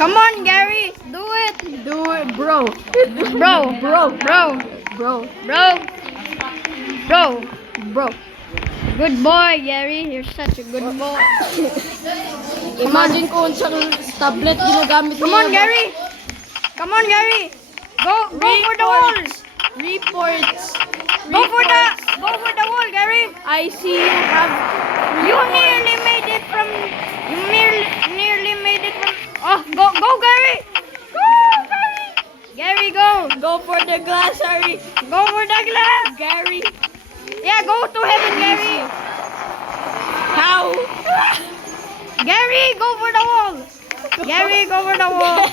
Come on, Gary. Do it. Do it, bro. Bro. Bro. Bro. Bro. Bro. Bro. Bro. Good boy, Gary. You're such a good boy. Imagine ko unsang tablet ginagamit Come on, Gary. Come on, Gary. Go for the walls. Reports. Go for the wall, Gary. I see you have. You nearly made it from. You nearly made it from. Oh, go, Gary. Go, Gary. Gary, go. Go for the glass, Harry. Go for the glass. Gary. Yeah, go to heaven, Gary. How? Gary, go for the wall. Gary, go for the wall.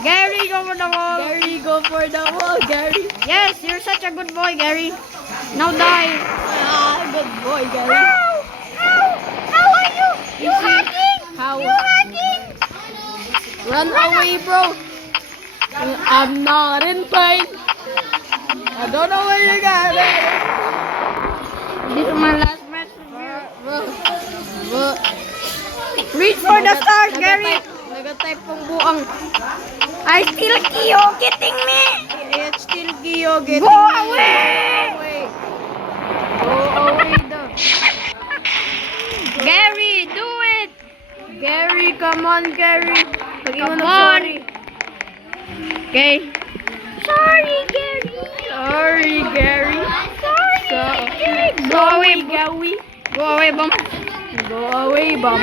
Gary, go for the wall. Gary, go for the wall, Gary. Yes, you're such a good boy, Gary. Now die. Good boy, Gary. How are you? You hacking? How? You hacking? Run away, bro. I'm not in pain. I don't know where you're going. This is my last match. Bro. Reach for the stars, Gary. Nag-type pong buang. I still Kyo getting me. It's still Gio getting Go away. Go away the. Gary, do it. Gary, come on, Gary. Come on. Okay. Sorry, Gary. Sorry, Gary. Sorry. Go away, Gary. Go away, bum. Go away, bum.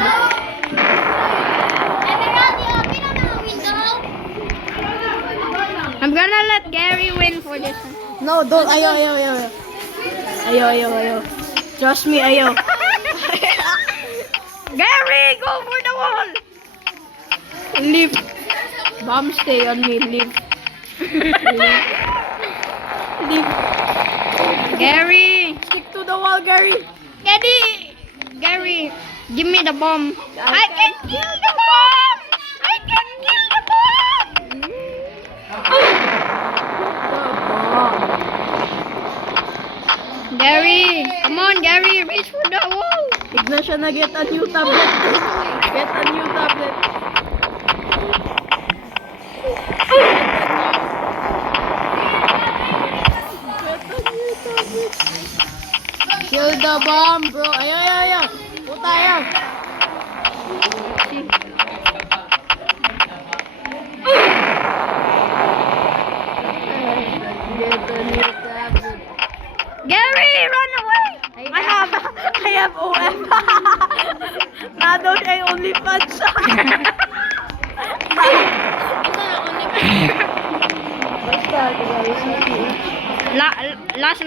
I'm gonna let Gary win for this one. No, don't. Ayaw. Ayaw. Trust me, ayaw. Gary, go for the wall. Leave. Bum, stay on me. Leave. Leave. Gary. Stick to the wall, Gary. Gary, give me the bomb. I can kill the bomb. I can kill the bomb. Gary, come on, Gary, reach for the wall. Ignacia na get a new tablet. Get a new tablet. Kill the bomb, bro. Ayaw. Puta, ayaw. Get a new tablet. Gary, run away. I have OF. Nadown ay only fans. Basta, guys. Last